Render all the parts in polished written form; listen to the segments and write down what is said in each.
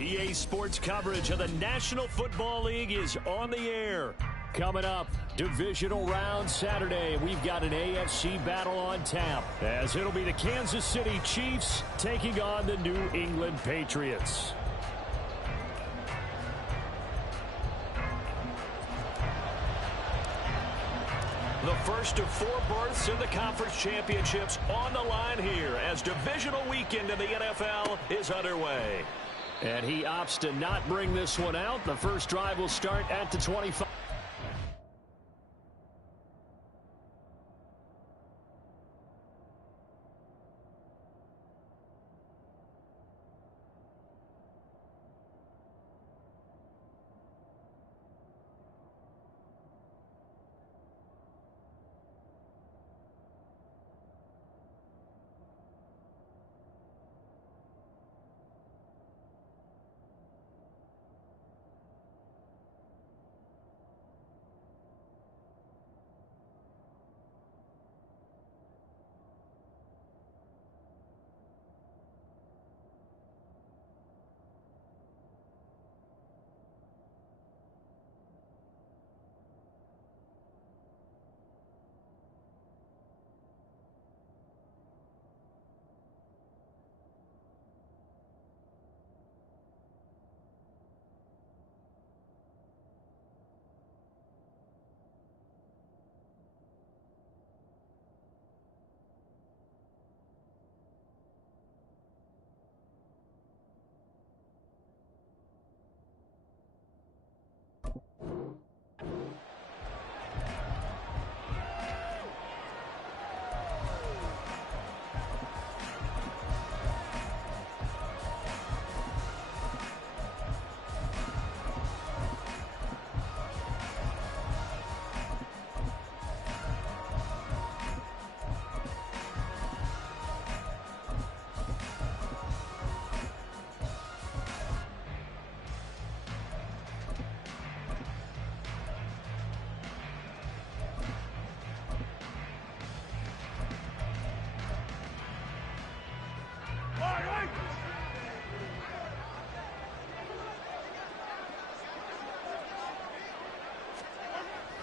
EA Sports coverage of the National Football League is on the air. Coming up, Divisional round Saturday. We've got an AFC battle on tap, as it'll be the Kansas City Chiefs taking on the New England Patriots. The first of 4 berths in the conference championships on the line here as divisional weekend in the NFL is underway. And he opts to not bring this one out. The first drive will start at the 25.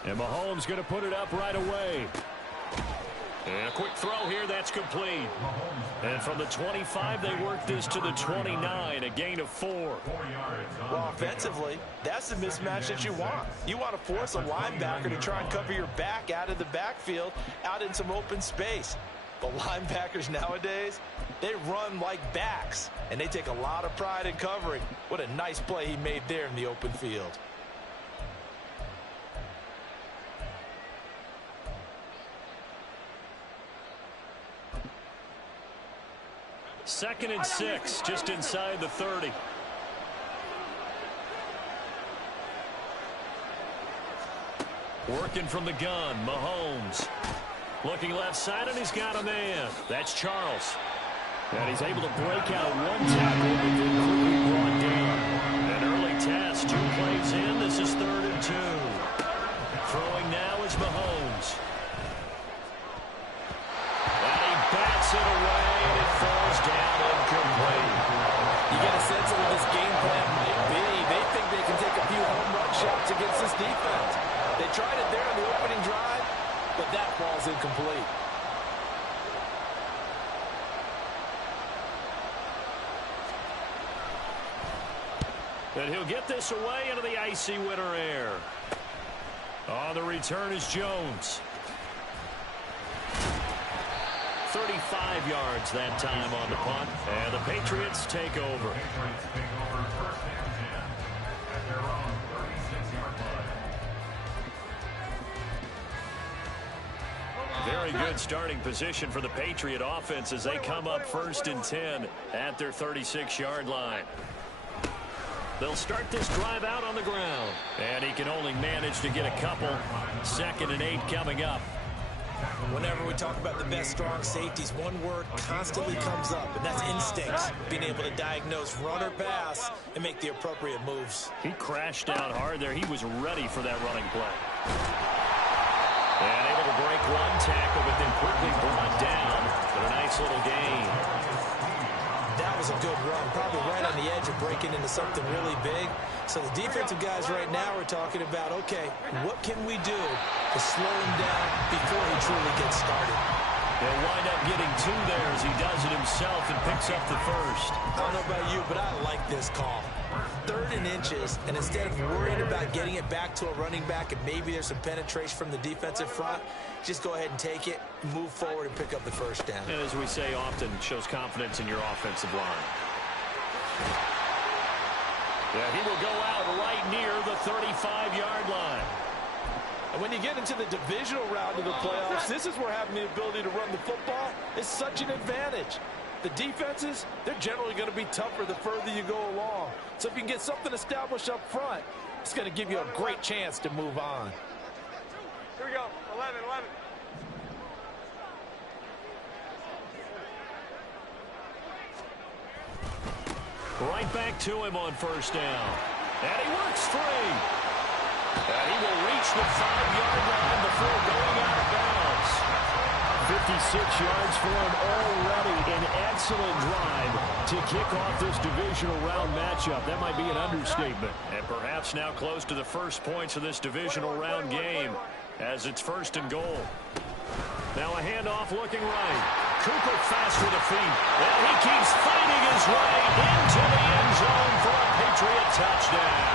And Mahomes going to put it up right away. And a quick throw here, that's complete. And from the 25, they work this to the 29, a gain of 4. Well, offensively, that's the mismatch that you want. You want to force a linebacker to try and cover your back out of the backfield, out in some open space. But linebackers nowadays, they run like backs, and they take a lot of pride in covering. What a nice play he made there in the open field. Second and 6, just inside the 30. Working from the gun, Mahomes. Looking left side, and he's got a man. That's Charles. And he's able to break out one tackle and then quickly brought down. An early test, 2 plays in. This is 3rd and 2. Throwing now is Mahomes. And he bats it away, and it falls down incomplete. You get a sense of what this game plan might be. They think they can take a few home run shots against this defense. They tried it there on the opening drive, but that falls incomplete. And he'll get this away into the icy winter air. On the return is Jones. 35 yards that time on the punt. And the Patriots take over. Very good starting position for the Patriot offense as they come up 1st and 10 at their 36-yard line. They'll start this drive out on the ground. And he can only manage to get a couple. 2nd and 8 coming up. Whenever we talk about the best strong safeties, one word constantly comes up, and that's instincts. Being able to diagnose run or pass and make the appropriate moves. He crashed down hard there. He was ready for that running play. And able to break one tackle, but then quickly brought down. But a nice little gain. That was a good run, probably right on the edge of breaking into something really big. So the defensive guys right now are talking about, okay, what can we do to slow him down before he truly gets started? They'll wind up getting two there as he does it himself and picks up the first. I don't know about you, but I like this call. 3rd and inches, and instead of worrying about getting it back to a running back and maybe there's some penetration from the defensive front, just go ahead and take it, move forward, and pick up the first down. And as we say often, shows confidence in your offensive line. Yeah, he will go out right near the 35-yard line. And when you get into the divisional round of the playoffs, this is where having the ability to run the football is such an advantage. The defenses, they're generally going to be tougher the further you go along. So if you can get something established up front, it's going to give you a great chance to move on. Here we go, 11. Right back to him on first down. And he works free. And he will reach the 5-yard line before going out of bounds. 56 yards for him already. An excellent drive to kick off this divisional round matchup. That might be an understatement. And perhaps now close to the first points of this divisional round game as it's 1st and goal. Now a handoff looking right. Cooper fast with the feet. And he keeps fighting his way into the end zone for a Patriot touchdown.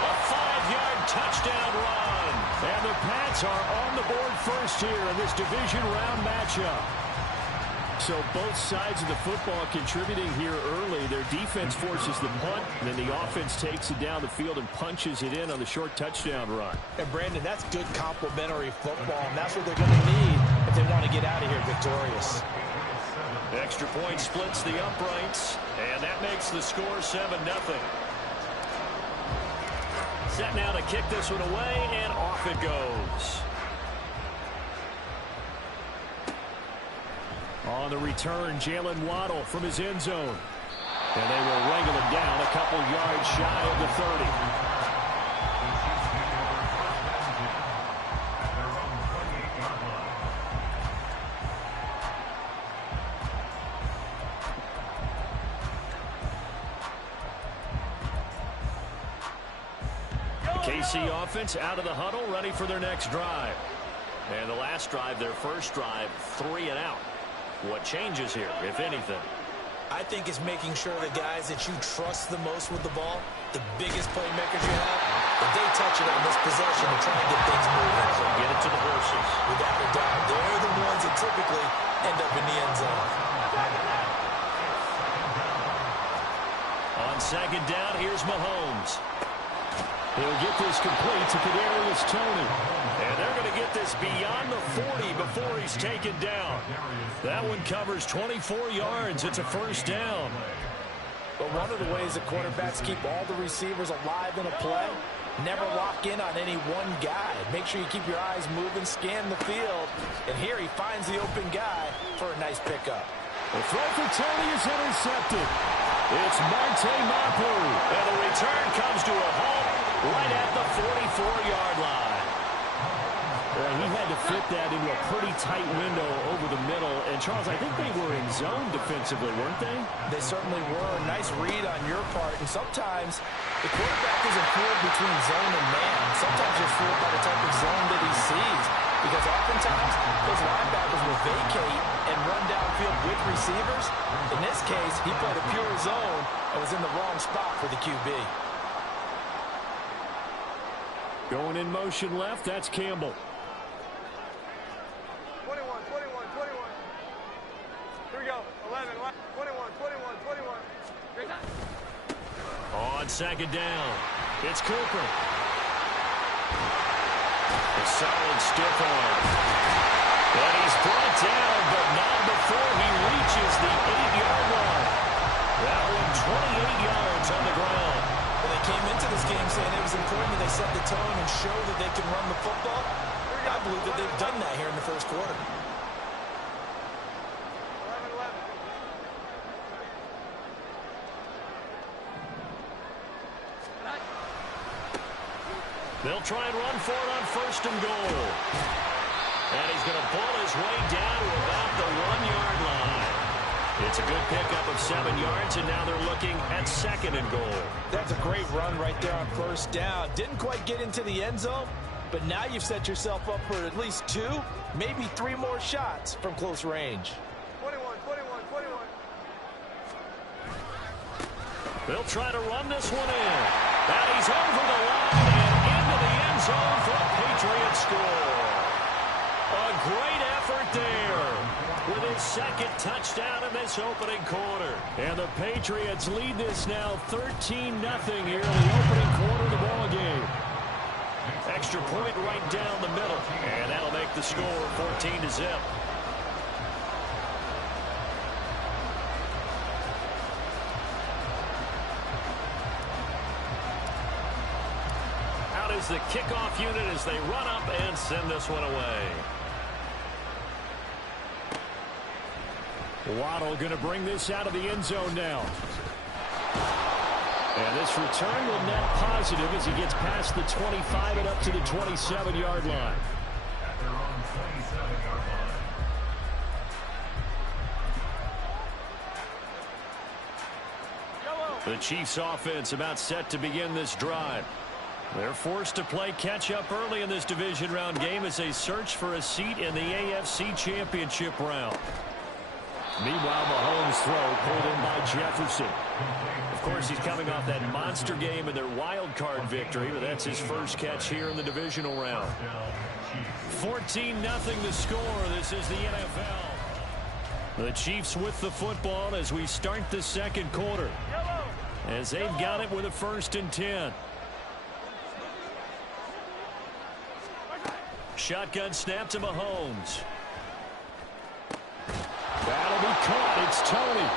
A 5-yard touchdown run. And the Pats are on the board first here in this division round matchup. So both sides of the football contributing here early. Their defense forces the punt, and then the offense takes it down the field and punches it in on the short touchdown run. And Brandon, that's good complementary football, and that's what they're going to need if they want to get out of here victorious. Extra point splits the uprights, and that makes the score 7-0. Set now to kick this one away, and off it goes. On the return, Jalen Waddle from his end zone. And they will wrangle him down a couple yards shy of the 30. KC offense out of the huddle, ready for their next drive. And the last drive, their first drive, 3 and out. What changes here, if anything? I think it's making sure the guys that you trust the most with the ball, the biggest playmakers you have, that they touch it on this possession and try and get things moving. Get it to the horses. Without a doubt. They're the ones that typically end up in the end zone. On 2nd down, here's Mahomes. He'll get this complete to Kadarius Toney. And they're going to get this beyond the 40 before he's taken down. That one covers 24 yards. It's a first down. But one of the ways that quarterbacks keep all the receivers alive in a play, never lock in on any one guy. Make sure you keep your eyes moving, scan the field. And here he finds the open guy for a nice pickup. The throw for Toney is intercepted. It's Marte Mapu. And the return comes to a halt right at the 44-yard line. Well, he had to fit that into a pretty tight window over the middle. And, Charles, I think they were in zone defensively, weren't they? They certainly were. Nice read on your part. And sometimes the quarterback isn't fooled between zone and man. Sometimes you're fooled by the type of zone that he sees. Because oftentimes those linebackers will vacate and run downfield with receivers. In this case, he played a pure zone and was in the wrong spot for the QB. Going in motion left, that's Campbell. 21. Here we go, 11, 21. On 2nd down, it's Cooper. A solid stiff arm. And he's brought down, but not before he reaches the 8-yard line. That one 28 yards on the ground. Well, they came into this game saying it was important that they set the tone and show that they can run the football. I believe that they've done that here in the first quarter. 11. They'll try and run for it on 1st and goal. And he's going to pull his way down to about the 1-yard line. It's a good pickup of 7 yards, and now they're looking at 2nd and goal. That's a great run right there on 1st down. Didn't quite get into the end zone, but now you've set yourself up for at least 2, maybe 3 more shots from close range. 21, 21, 21. They'll try to run this one in. And he's over the line and into the end zone for a Patriot score. A great effort there with his 2nd touchdown in this opening quarter. And the Patriots lead this now 13-0 here in the opening quarter of the ball game. Extra point right down the middle. And that'll make the score 14-0. Out is the kickoff unit as they run up and send this one away. Waddle going to bring this out of the end zone now. And this return will net positive as he gets past the 25 and up to the 27-yard line. The Chiefs offense about set to begin this drive. They're forced to play catch-up early in this division round game as they search for a seat in the AFC Championship round. Meanwhile, Mahomes' throw pulled in by Jefferson. Of course, he's coming off that monster game in their wild card victory, but that's his first catch here in the divisional round. 14-0 the score. This is the NFL. The Chiefs with the football as we start the 2nd quarter. As they've got it with a 1st and 10. Shotgun snap to Mahomes. That'll be caught. It's Tony.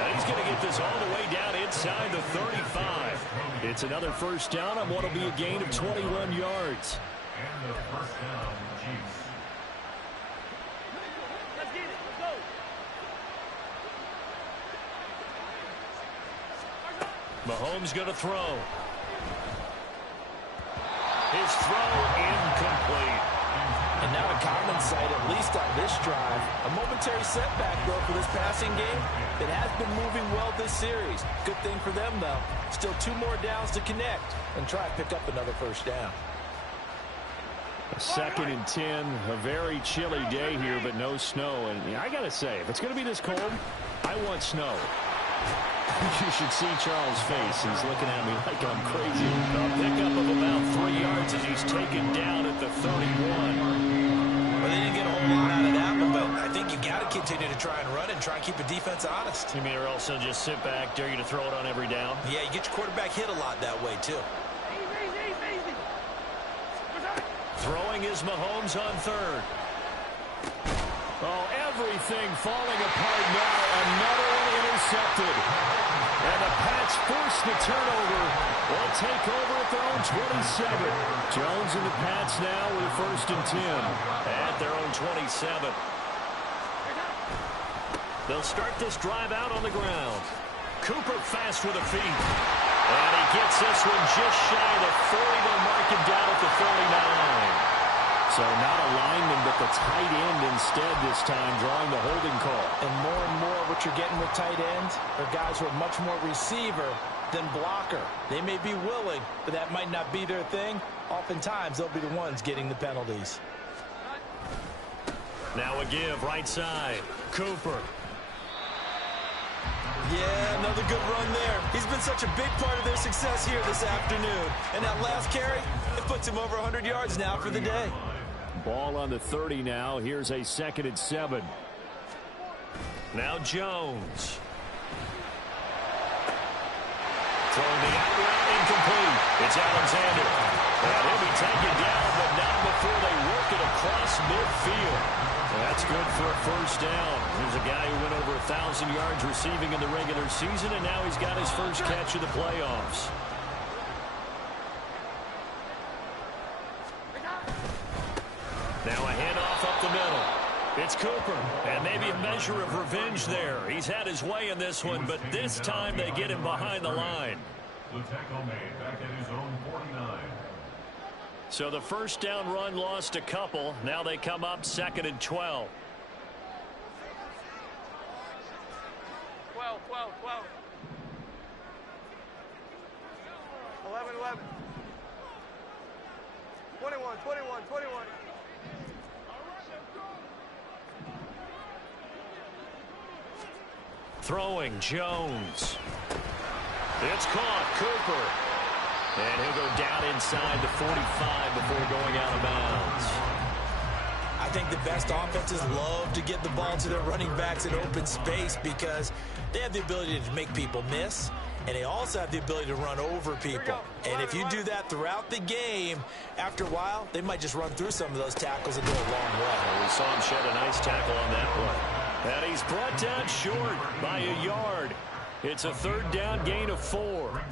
And he's going to get this all the way down inside the 35. It's another 1st down on what will be a gain of 21 yards. And the 1st down, Chiefs. Let's get it. Let's go. Mahomes going to throw. His throw incomplete. And now to common sight, at least on this drive. A momentary setback, though, for this passing game. It has been moving well this series. Good thing for them, though. Still 2 more downs to connect and try to pick up another 1st down. A 2nd and 10. A very chilly day here, but no snow. And I got to say, if it's going to be this cold, I want snow. You should see Charles' face. He's looking at me like I'm crazy. A pickup of about 3 yards as he's taken down at the 31. Well, they didn't get a whole lot out of that one, but I think you got to continue to try and run and try and keep the defense honest. You mean or else they'll just sit back, dare you to throw it on every down? Yeah, you get your quarterback hit a lot that way, too. Easy. Throwing is Mahomes on 3rd. Oh, everything falling apart now. Another one intercepted. And the Pats force the turnover. They'll take over at their own 27. Jones and the Pats now with a 1st and 10 at their own 27. They'll start this drive out on the ground. Cooper fast with the feet. And he gets this one just shy of the 40. They'll mark him down at the 49. So not a lineman, but the tight end instead this time, drawing the holding call. And more what you're getting with tight ends are guys who are much more receiver than blocker. They may be willing, but that might not be their thing. Oftentimes, they'll be the ones getting the penalties. Now a give, right side. Cooper. Yeah, another good run there. He's been such a big part of their success here this afternoon. And that last carry, it puts him over 100 yards now for the day. Ball on the 30 now. Here's a 2nd and 7. Now Jones. Throwing the out route incomplete. It's Alexander. And he'll be taken down, but not before they work it across midfield. That's good for a 1st down. Here's a guy who went over 1,000 yards receiving in the regular season, and now he's got his first catch of the playoffs. Now a handoff up the middle. It's Cooper, and maybe a measure of revenge there. He's had his way in this one, but this time they get him behind the line. The tackle made back at his own 49. So the 1st down run lost a couple. Now they come up 2nd and 12. 12, 12, 12. 11, 11. 21, 21, 21. Throwing Jones. It's caught. Cooper. And he'll go down inside the 45 before going out of bounds. I think the best offenses love to get the ball to their running backs in open space because they have the ability to make people miss, and they also have the ability to run over people. And if you do that throughout the game, after a while, they might just run through some of those tackles and go a long way. We saw him shed a nice tackle on that play. And he's brought down short by a yard. It's a third down gain of 4.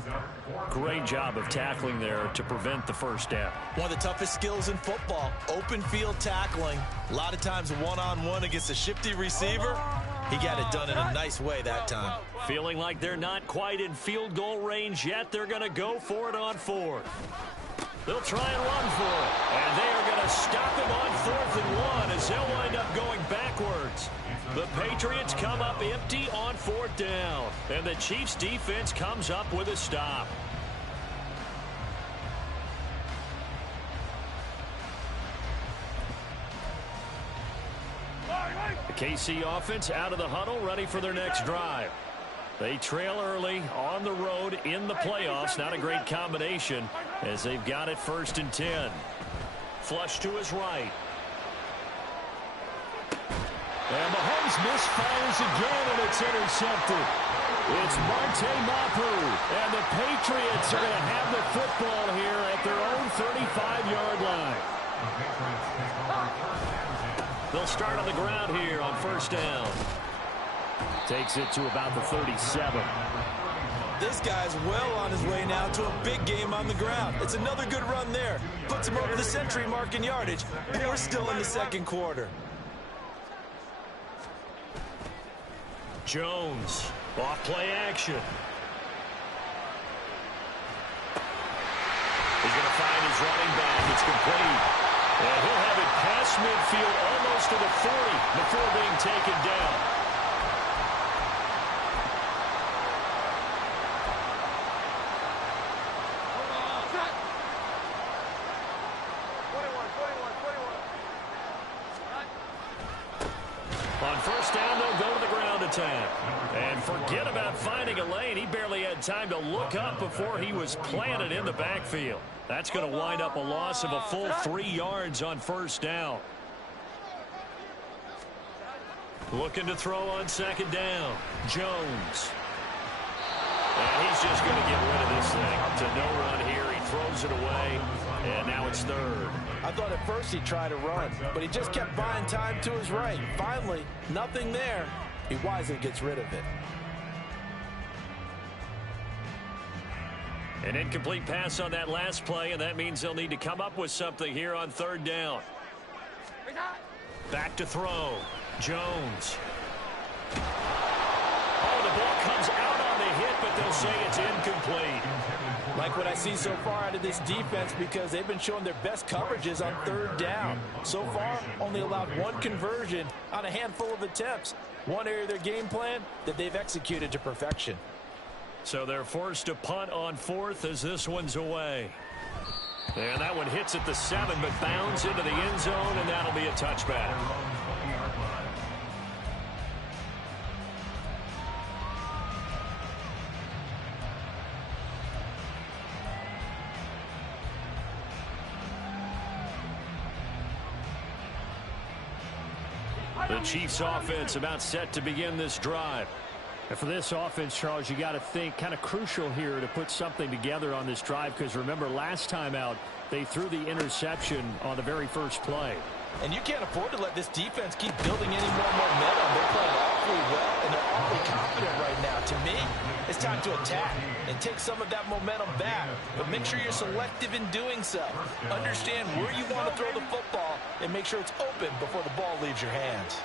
Great job of tackling there to prevent the first down. One of the toughest skills in football, open field tackling. A lot of times one-on-one against a shifty receiver. He got it done in a nice way that time. Feeling like they're not quite in field goal range yet. They're going to go for it on 4th. They'll try and run for it. And they are going to stop him on 4th and 1 as they'll wind up going backwards. The Patriots come up empty on 4th down. And the Chiefs defense comes up with a stop. The KC offense out of the huddle, ready for their next drive. They trail early on the road in the playoffs. Not a great combination as they've got it 1st and 10. Flush to his right. And Mahomes misfires again, and it's intercepted. It's Marte Mapu, and the Patriots are going to have the football here at their own 35-yard line. They'll start on the ground here on 1st down. Takes it to about the 37. This guy's well on his way now to a big game on the ground. It's another good run there. Puts him over the century mark in yardage, and we're still in the 2nd quarter. Jones, off play action. He's going to find his running back. It's complete. And he'll have it past midfield almost to the 40 before being taken down. On 1st down, they'll go to the ground attack. And forget about finding a lane. He barely had time to look up before he was planted in the backfield. That's going to wind up a loss of a full 3 yards on 1st down. Looking to throw on 2nd down. Jones. And he's just going to get rid of this thing. To no run here. He throws it away. And now it's 3rd. I thought at first he'd try to run, but he just kept buying time to his right. Finally, nothing there. He wisely gets rid of it. An incomplete pass on that last play, and that means they'll need to come up with something here on 3rd down. Back to throw. Jones. Oh, the ball comes out on the hit, but they'll say it's incomplete. Like what I see so far out of this defense because they've been showing their best coverages on 3rd down. So far, only allowed 1 conversion on a handful of attempts. One area of their game plan that they've executed to perfection. So they're forced to punt on 4th as this one's away. And that one hits at the 7, but bounds into the end zone, and that'll be a touchback. The Chiefs offense about set to begin this drive. And for this offense, Charles, you got to think kind of crucial here to put something together on this drive because remember last time out they threw the interception on the very first play. And you can't afford to let this defense keep building any more momentum. They're playing awfully well, and they're awfully confident right now. To me, it's time to attack and take some of that momentum back. But make sure you're selective in doing so. Understand where you want to throw the football and make sure it's open before the ball leaves your hands.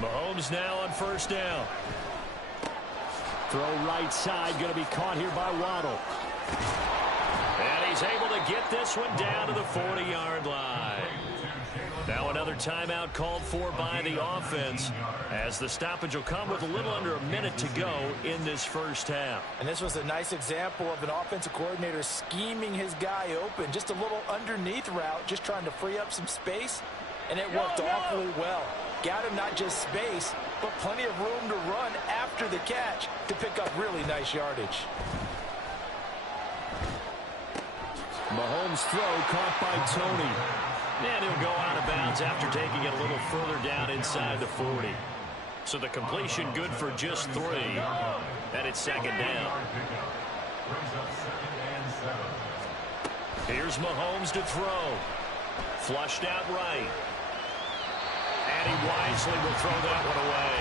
Mahomes now on 1st down. Throw right side, going to be caught here by Waddle. And he's able to get this one down to the 40-yard line. Now another timeout called for by the offense, as the stoppage will come with a little under a minute to go in this first half. And this was a nice example of an offensive coordinator scheming his guy open. Just a little underneath route, just trying to free up some space, and it worked awfully well. Got him not just space, but plenty of room to run after the catch to pick up really nice yardage. Mahomes' throw caught by Tony. And he'll go out of bounds after taking it a little further down inside the 40. So the completion good for just 3. And it's second down. Here's Mahomes to throw. Flushed out right. And he wisely will throw that one away.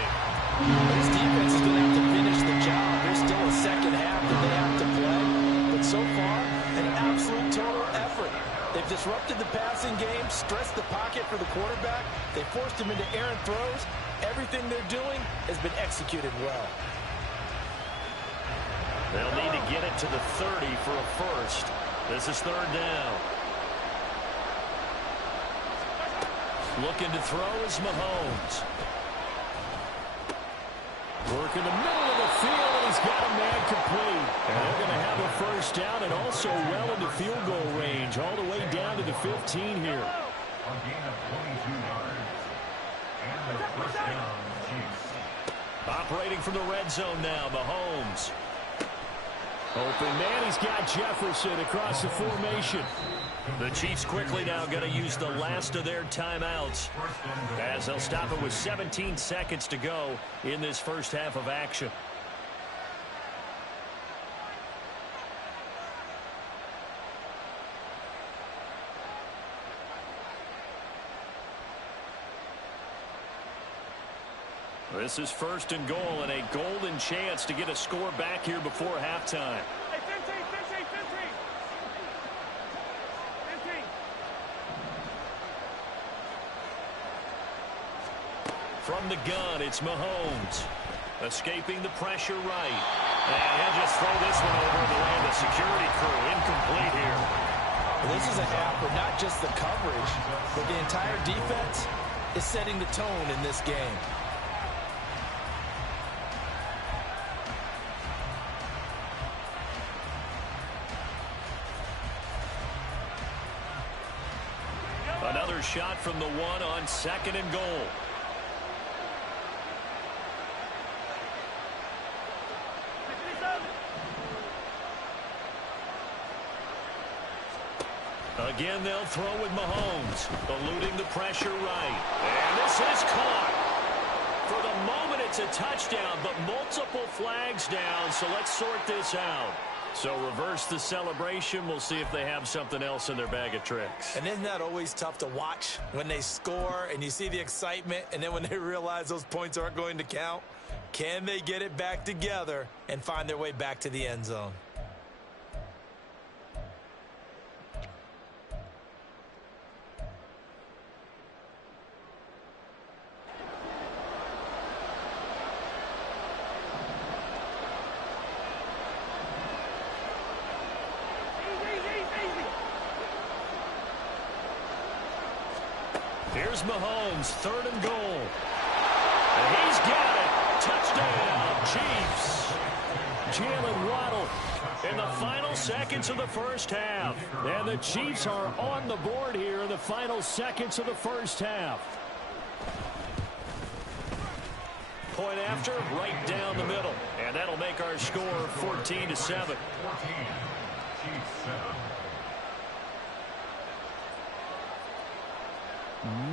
This defense is going to have to finish the job. There's still a second half that they have to play. But so far, an absolute total effort. They've disrupted the passing game, stressed the pocket for the quarterback. They forced him into errant throws. Everything they're doing has been executed well. They'll need to get it to the 30 for a first. This is third down. Looking to throw is Mahomes. Work in the middle of the field, and he's got a man complete. And they're going to have a first down and also well into field goal range, all the way down to the 15 here. A gain of 22 yards. And the first down, Chiefs. Operating from the red zone now, Mahomes. Open man, he's got Jefferson across the formation. The Chiefs quickly now going to use the last of their timeouts, as they'll stop it with 17 seconds to go in this first half of action. This is first and goal, and a golden chance to get a score back here before halftime. Hey, 15, 15, 15. 15. From the gun, it's Mahomes. Escaping the pressure right. And he'll just throw this one over the land of security crew. Incomplete here. Well, this is a half where not just the coverage, but the entire defense is setting the tone in this game. Another shot from the 1 on second and goal. Again, they'll throw with Mahomes, eluding the pressure right. And this is caught. For the moment, it's a touchdown, but multiple flags down, so let's sort this out. So reverse the celebration. We'll see if they have something else in their bag of tricks. And isn't that always tough to watch when they score and you see the excitement, and then when they realize those points aren't going to count? Can they get it back together and find their way back to the end zone? Here's Mahomes, third and goal. And he's got it. Touchdown, Chiefs. Jalen Waddle in the final seconds of the first half. And the Chiefs are on the board here in the final seconds of the first half. Point after, right down the middle. And that'll make our score 14-7. 14. Chiefs 7.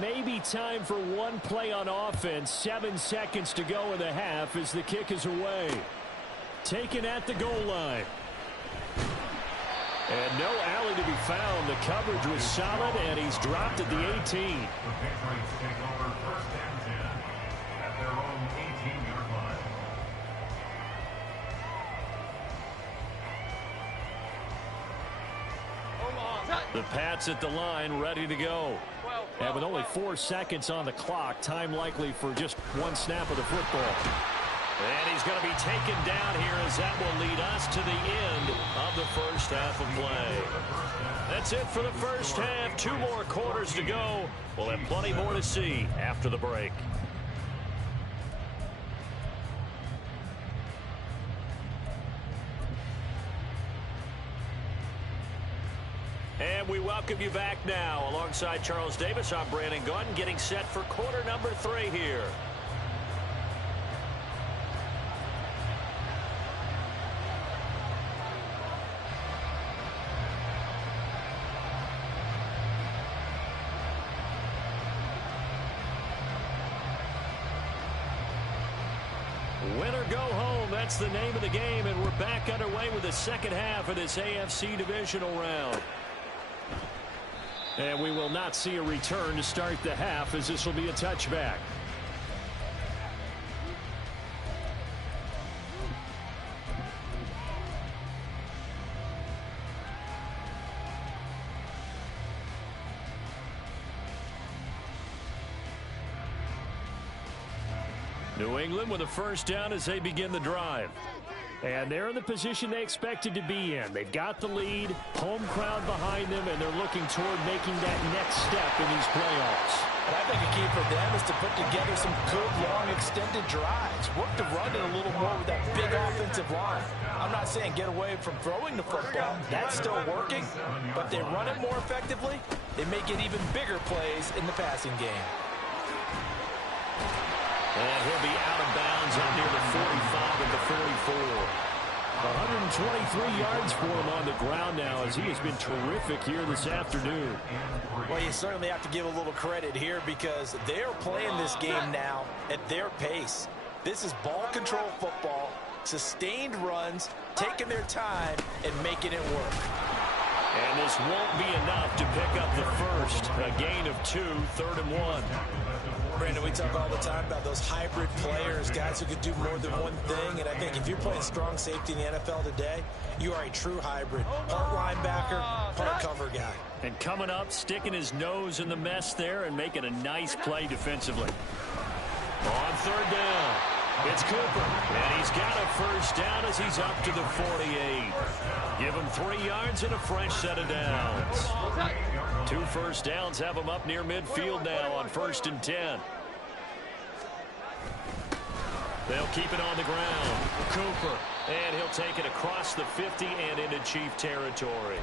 Maybe time for one play on offense. 7 seconds to go in the half as the kick is away. Taken at the goal line. And no alley to be found. The coverage was solid, and he's dropped at the 18. The Patriots take over first and 10 at their own 18-yard line. The Pats at the line, ready to go. And with only 4 seconds on the clock, time likely for just one snap of the football. And he's going to be taken down here as that will lead us to the end of the first half of play. That's it for the first half. 2 more quarters to go. We'll have plenty more to see after the break. And we welcome you back now. Alongside Charles Davis, I'm Brandon Gunn, getting set for quarter number 3 here. Win or go home, that's the name of the game, and we're back underway with the second half of this AFC Divisional round. And we will not see a return to start the half, as this will be a touchback. New England with a first down as they begin the drive. And they're in the position they expected to be in. They've got the lead, home crowd behind them, and they're looking toward making that next step in these playoffs. And I think a key for them is to put together some good, long, extended drives. Work the run in a little more with that big offensive line. I'm not saying get away from throwing the football. That's still working. But they run it more effectively, they may get even bigger plays in the passing game. And he'll be out of bounds out near the 45 and the 44. 123 yards for him on the ground now, as he has been terrific here this afternoon. Well, you certainly have to give a little credit here because they're playing this game now at their pace. This is ball control football, sustained runs, taking their time, and making it work. And this won't be enough to pick up the first. A gain of 2, 3rd and 1. Brandon, we talk all the time about those hybrid players, guys who can do more than one thing. And I think if you're playing strong safety in the NFL today, you are a true hybrid. Part linebacker, part cover guy. And coming up, sticking his nose in the mess there and making a nice play defensively. On 3rd down, it's Cooper. And he's got a first down as he's up to the 48. Give him 3 yards and a fresh set of downs. 2 first downs have him up near midfield now on 1st and 10. They'll keep it on the ground. Cooper, and he'll take it across the 50 and into Chief territory.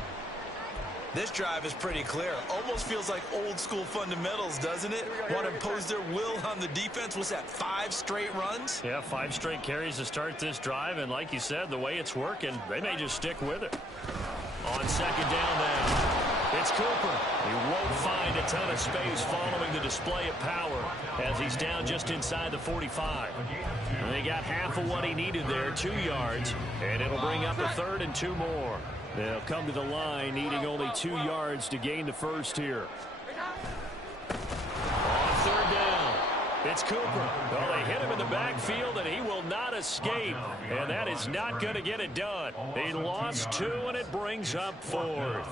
This drive is pretty clear. Almost feels like old school fundamentals, doesn't it? Want to impose their will on the defense. What's that, 5 straight runs? Yeah, 5 straight carries to start this drive, and like you said, the way it's working, they may just stick with it. On 2nd down now, it's Cooper. He won't find a ton of space following the display of power as he's down just inside the 45. And they got half of what he needed there, 2 yards, and it'll bring up a 3rd and 2 more. They'll come to the line needing only 2 yards to gain the first here. On 3rd down, it's Cooper. Well, they hit him in the backfield, and he will not escape. And that is not going to get it done. He lost 2, and it brings up 4th.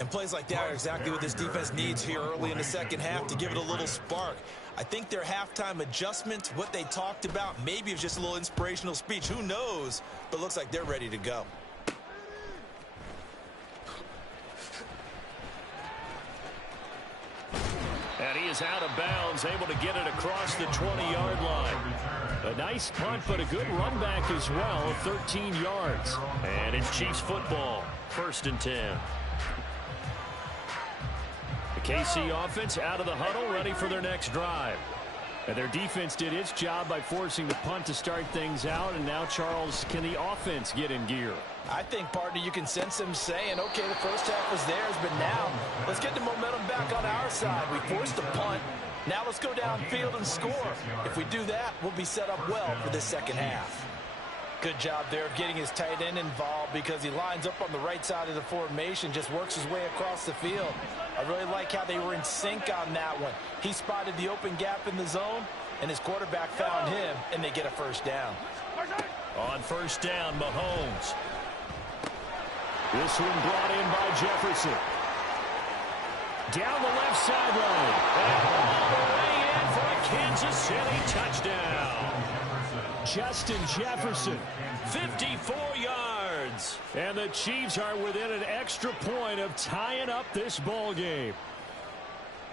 And plays like that are exactly what this defense needs here early in the second half to give it a little spark. I think their halftime adjustment, what they talked about, maybe it's just a little inspirational speech. Who knows? But it looks like they're ready to go. And he is out of bounds, able to get it across the 20-yard line. A nice punt, but a good run back as well, 13 yards. And it's Chiefs football, 1st and 10. The KC offense out of the huddle, ready for their next drive. And their defense did its job by forcing the punt to start things out. And now, Charles, can the offense get in gear? I think, partner, you can sense them saying, okay, the first half was theirs, but now let's get the momentum back on our side. We forced the punt. Now let's go downfield and score. If we do that, we'll be set up well for this second half. Good job there of getting his tight end involved because he lines up on the right side of the formation, just works his way across the field. I really like how they were in sync on that one. He spotted the open gap in the zone, and his quarterback found him, and they get a first down. On 1st down, Mahomes. This one brought in by Jefferson. Down the left sideline. And all the way in for a Kansas City touchdown. Justin Jefferson. 54 yards. And the Chiefs are within an extra point of tying up this ball game.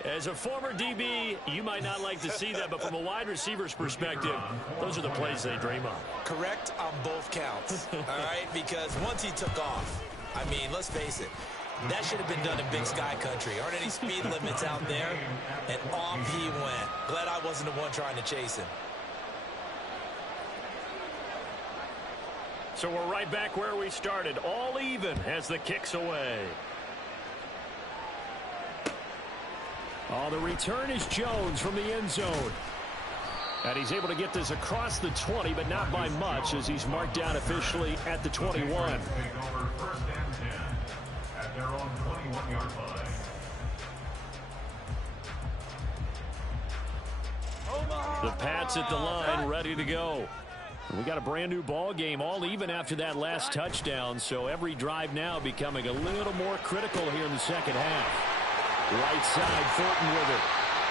As a former DB, you might not like to see that, but from a wide receiver's perspective, those are the plays they dream of. Correct on both counts, all right? Because once he took off, I mean, let's face it, that should have been done in Big Sky Country. Aren't any speed limits out there? And off he went. Glad I wasn't the one trying to chase him. So we're right back where we started, all even as the kick's away. Oh, the return is Jones from the end zone. And he's able to get this across the 20, but not by much, as he's marked down officially at the 21. Take over first and 10 at their own 21-yard line. The Pats at the line, ready to go. We got a brand new ball game, all even after that last touchdown, so every drive now becoming a little more critical here in the second half. Right side, Thornton with it.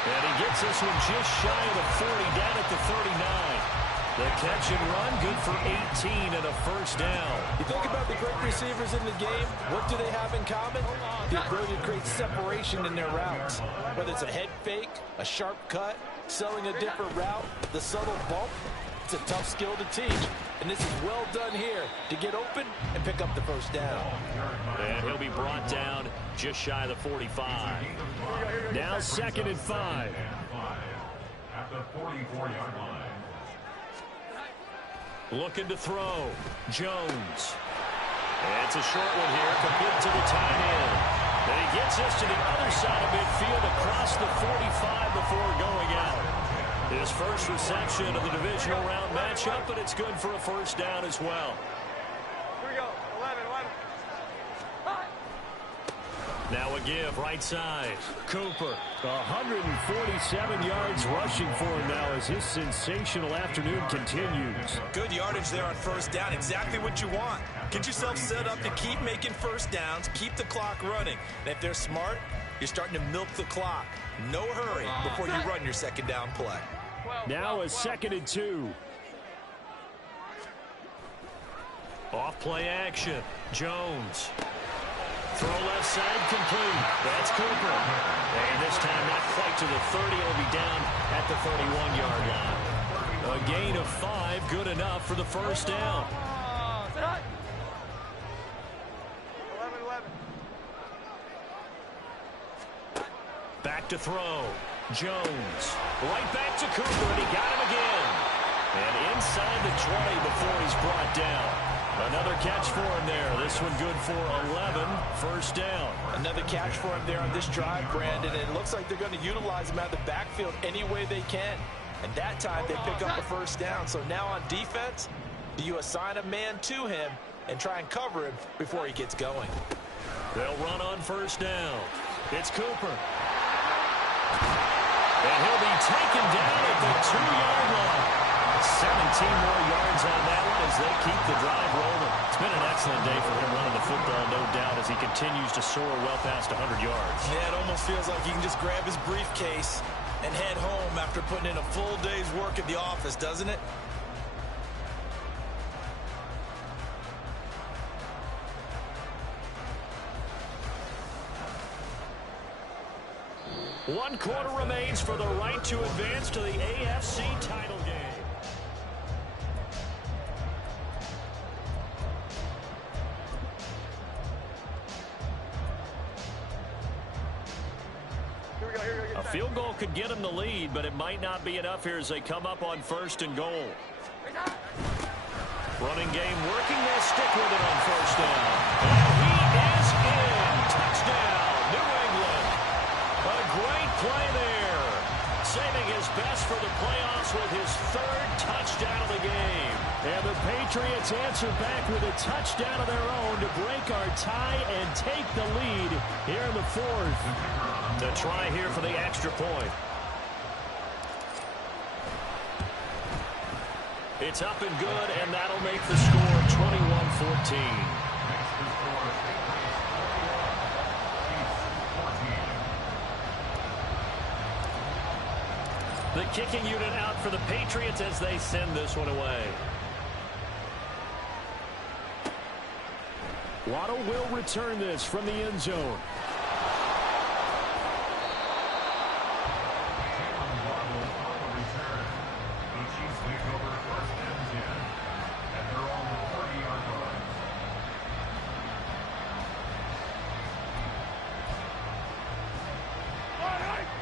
And he gets this one just shy of the 40, down at the 39. The catch and run, good for 18 and a first down. You think about the great receivers in the game, what do they have in common? The ability to create separation in their routes. Whether it's a head fake, a sharp cut, selling a different route, the subtle bump, it's a tough skill to teach. And this is well done here to get open and pick up the first down. And he'll be brought down just shy of the 45. Now 2nd and 5. At the 44-yard line. Looking to throw. Jones. And it's a short one here, complete to the tight end. And he gets this to the other side of midfield across the 45 before going out. His first reception of the divisional round matchup, but it's good for a first down as well. Here we go. 11. Now a give, right side. Cooper. 147 yards rushing for him now as his sensational afternoon continues. Good yardage there on first down. Exactly what you want. Get yourself set up to keep making first downs, keep the clock running. And if they're smart, you're starting to milk the clock. No hurry before you run your second down play. Now a 2nd and 2. Off play action. Jones. Throw left side complete. That's Cooper. And this time not quite to the 30. It'll be down at the 31-yard line. A gain of 5, good enough for the first down. 11. Back to throw. Jones. Right back to Cooper, and he got him again. And inside the 20 before he's brought down. Another catch for him there. This one good for 11. First down. Another catch for him there on this drive, Brandon. And it looks like they're going to utilize him out of the backfield any way they can. And that time they pick up a first down. So now on defense, do you assign a man to him and try and cover him before he gets going? They'll run on first down. It's Cooper. And he'll be taken down at the 2-yard line. 17 more yards on that one as they keep the drive rolling. It's been an excellent day for him running the football, no doubt, as he continues to soar well past 100 yards. Yeah, it almost feels like he can just grab his briefcase and head home after putting in a full day's work at the office, doesn't it? One quarter remains for the right to advance to the AFC title game. A field goal could get them the lead, but it might not be enough here as they come up on 1st and goal. Running game working. They'll stick with it on first down. And he is in. Touchdown, New England. A great play there. Saving his best for the playoffs with his 3rd touchdown of the game. And the Patriots answer back with a touchdown of their own to break our tie and take the lead here in the 4th. To try here for the extra point. It's up and good, and that'll make the score 21-14. The kicking unit out for the Patriots as they send this one away. Waddle will return this from the end zone.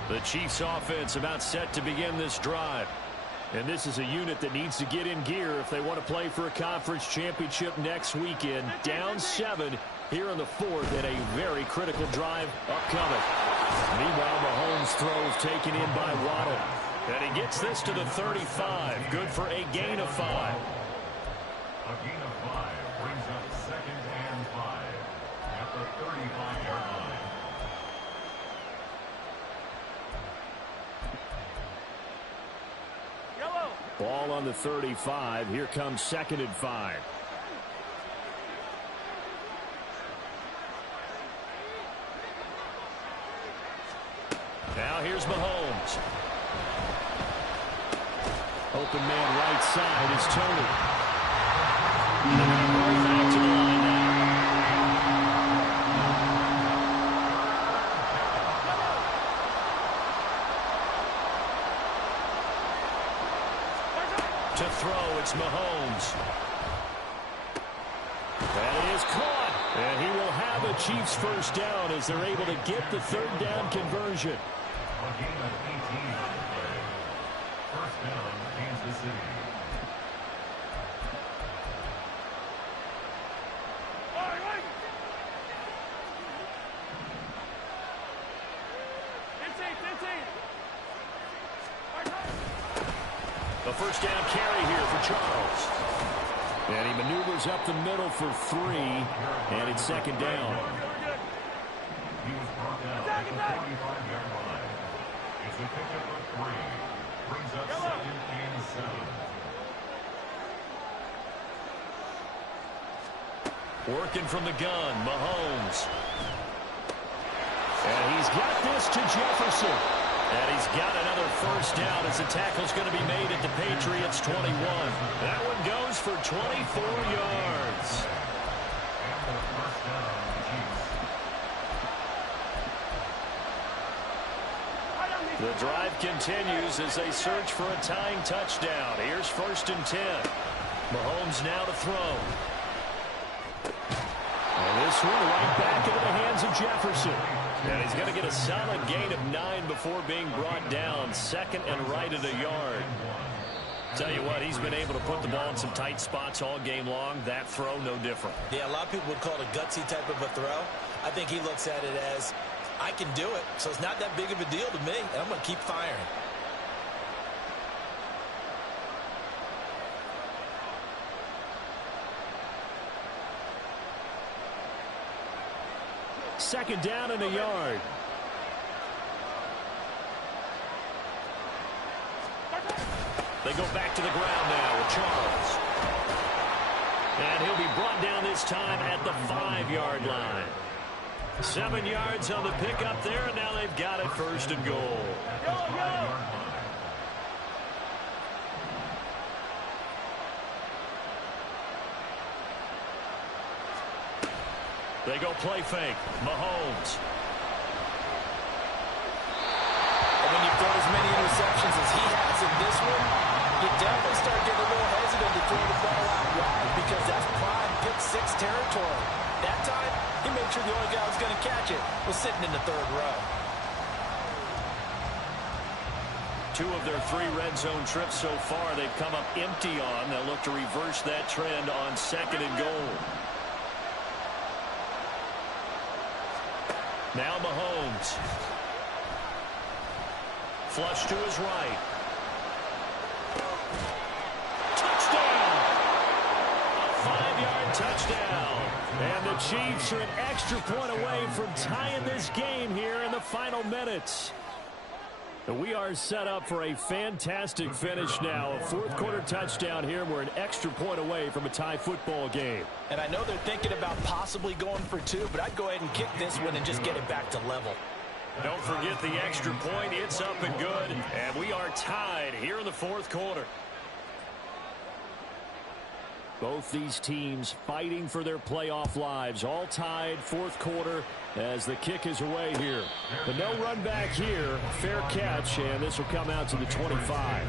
The Chiefs offense about set to begin this drive. And this is a unit that needs to get in gear if they want to play for a conference championship next weekend. Down 7 here in the 4th and a very critical drive upcoming. Meanwhile, Mahomes throws taken in by Waddle. And he gets this to the 35. Good for a gain of 5. A gain of 5 brings up 2nd and 5 at the 35-yard line. Ball on the 35. Here comes 2nd and 5. Now here's Mahomes. Open man right side is Tony. Roll back to the line now. To throw, it's Mahomes. That is caught. And he will have a Chiefs first down as they're able to get the 3rd down conversion. A gain of 18 on the play. First down, Kansas City. A first down carry here for Charles. And he maneuvers up the middle for 3, and it's 2nd down. He was brought down at the 45-yard line. It's a pickup of 3. Brings up 2nd and 7. Working from the gun, Mahomes. And he's got this to Jefferson. And he's got another first down as the tackle's going to be made at the Patriots 21. That one goes for 24 yards. And the first down, Chiefs. The drive continues as they search for a tying touchdown. Here's 1st and 10. Mahomes now to throw. And this one right back into the hands of Jefferson. And he's going to get a solid gain of 9 before being brought down. 2nd and right at a yard. Tell you what, he's been able to put the ball in some tight spots all game long. That throw, no different. Yeah, a lot of people would call it a gutsy type of a throw. I think he looks at it as, I can do it, so it's not that big of a deal to me, and I'm going to keep firing. Second down and a yard. They go back to the ground now with Charles. And he'll be brought down this time at the 5-yard line. 7 yards on the pickup there, and now they've got it 1st and goal. They go play fake. Mahomes. And when you throw as many interceptions as he has in this one, you definitely start getting a little hesitant to throw the ball out wide because that's prime pick-6 territory. That time, he made sure the only guy who was going to catch it was sitting in the 3rd row. 2 of their 3 red zone trips so far they've come up empty on. They'll look to reverse that trend on 2nd and goal. Now Mahomes. Flush to his right. Touchdown! A 5-yard touchdown. And the Chiefs are an extra point away from tying this game here in the final minutes. We are set up for a fantastic finish now. A 4th quarter touchdown here. We're an extra point away from a tie football game. And I know they're thinking about possibly going for 2, but I'd go ahead and kick this one and just get it back to level. Don't forget the extra point. It's up and good. And we are tied here in the fourth quarter. Both these teams fighting for their playoff lives. All tied, fourth quarter, as the kick is away here. But no run back here. Fair catch, and this will come out to the 25.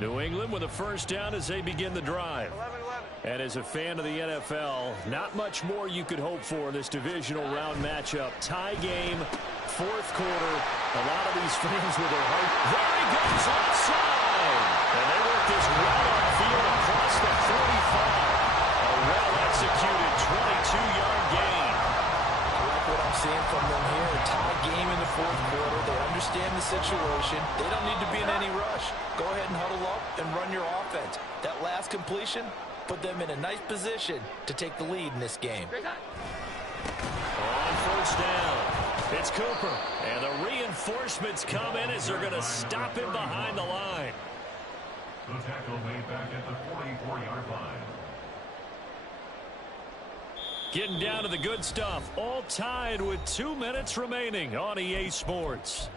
New England with a first down as they begin the drive. 11-11. And as a fan of the NFL, not much more you could hope for in this divisional round matchup. Tie game, fourth quarter. A lot of these fans with their heart. There he goes, left side. And they work this right on field across the 45. A well-executed 22-yard gain. What I'm seeing from them here, a tie game in the fourth quarter. They understand the situation. They don't need to be in any rush. Go ahead and huddle up and run your offense. That last completion put them in a nice position to take the lead in this game. On first down, it's Cooper. And the reinforcements come in as they're going to stop him behind the line. The tackle made back at the 44-yard line. Getting down to the good stuff. All tied with 2 minutes remaining on EA Sports.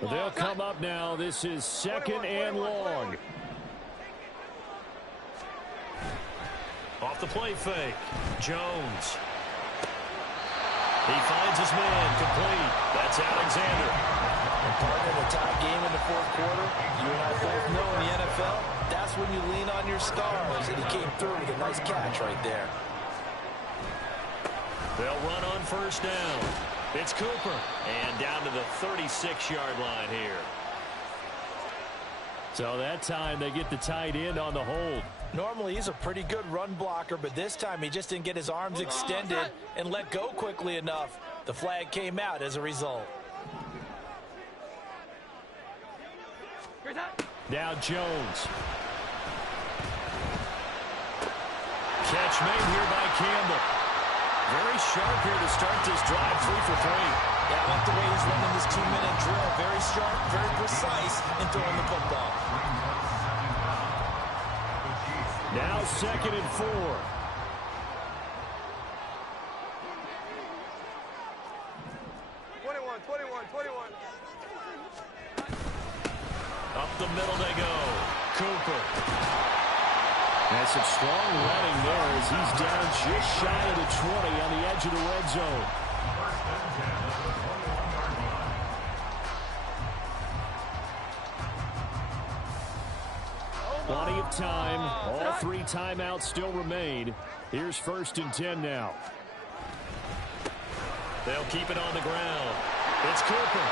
They'll come up now. This is second and long. Off the play fake, Jones. He finds his man, complete. That's Alexander. And partner, in a tie game in the fourth quarter, you and I both know in the NFL, that's when you lean on your stars, and he came through with a nice catch right there. They'll run on first down. It's Cooper. And down to the 36-yard line here. So that time they get the tight end on the hold. Normally he's a pretty good run blocker, but this time he just didn't get his arms extended and let go quickly enough. The flag came out as a result. Now Jones. Catch made here by Campbell. Very sharp here to start this drive, 3 for 3. Yeah, I like the way he's running this 2-minute drill. Very sharp, very precise in throwing the football. Now second and 4. Up the middle they go. Cooper. That's some strong running there as he's down just shy of the 20 on the edge of the red zone. Plenty of time. All 3 timeouts still remain. Here's first and 10 now. They'll keep it on the ground. It's Cooper.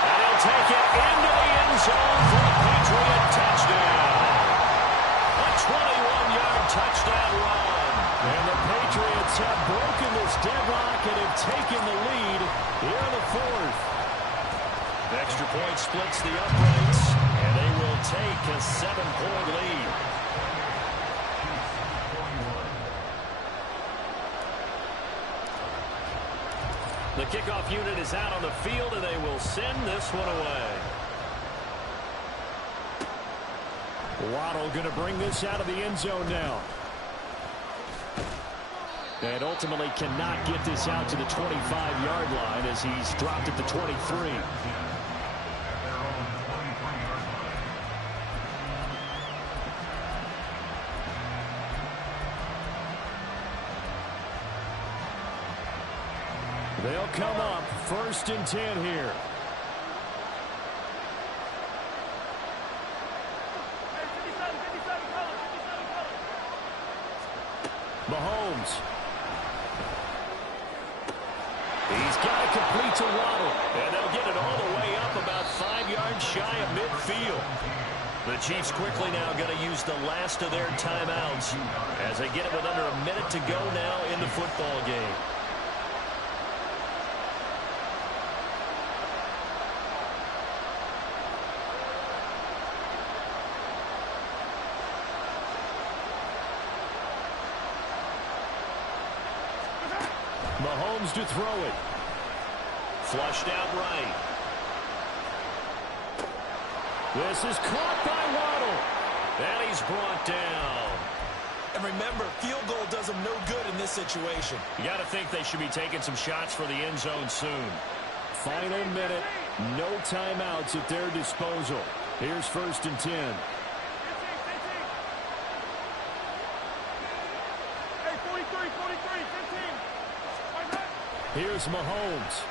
And he'll take it into the end zone for a Patriot touchdown. A 21-yard touchdown run. And the Patriots have broken this deadlock and have taken the lead here in the fourth. Extra point splits the uprights, and they will take a 7-point lead. The kickoff unit is out on the field, and they will send this one away. Waddle going to bring this out of the end zone now. And ultimately cannot get this out to the 25-yard line as he's dropped at the 23. They'll come up first and 10 here. Mahomes. He's got to complete to Waddle. And they'll get it all the way up about 5 yards shy of midfield. The Chiefs quickly now going to use the last of their timeouts as they get it with under a minute to go now in the football game. Mahomes to throw it. Flushed out right. This is caught by Waddle. And he's brought down. And remember, field goal does them no good in this situation. You got to think they should be taking some shots for the end zone soon. Final minute. No timeouts at their disposal. Here's 1st and 10. Hey, 43, 15. Here's Mahomes.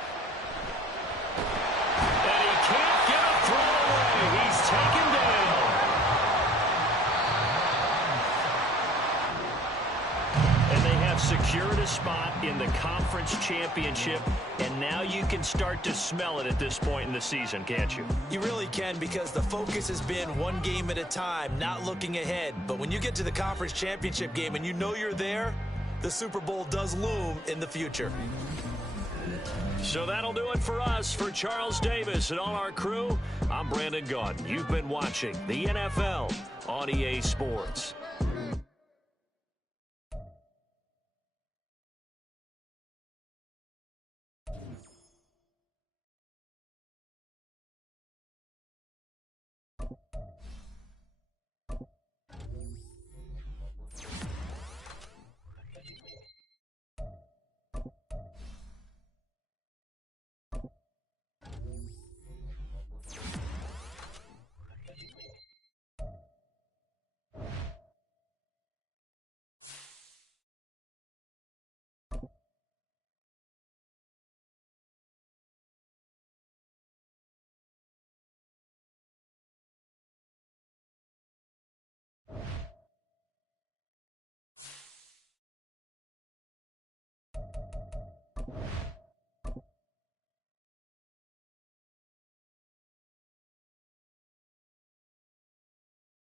And he can't get a throw away. He's taken down. And they have secured a spot in the conference championship, and now you can start to smell it at this point in the season, can't you? You really can, because the focus has been one game at a time, not looking ahead. But when you get to the conference championship game and you know you're there, the Super Bowl does loom in the future. So that'll do it for us. For Charles Davis and all our crew, I'm Brandon Gaudin. You've been watching the NFL on EA Sports.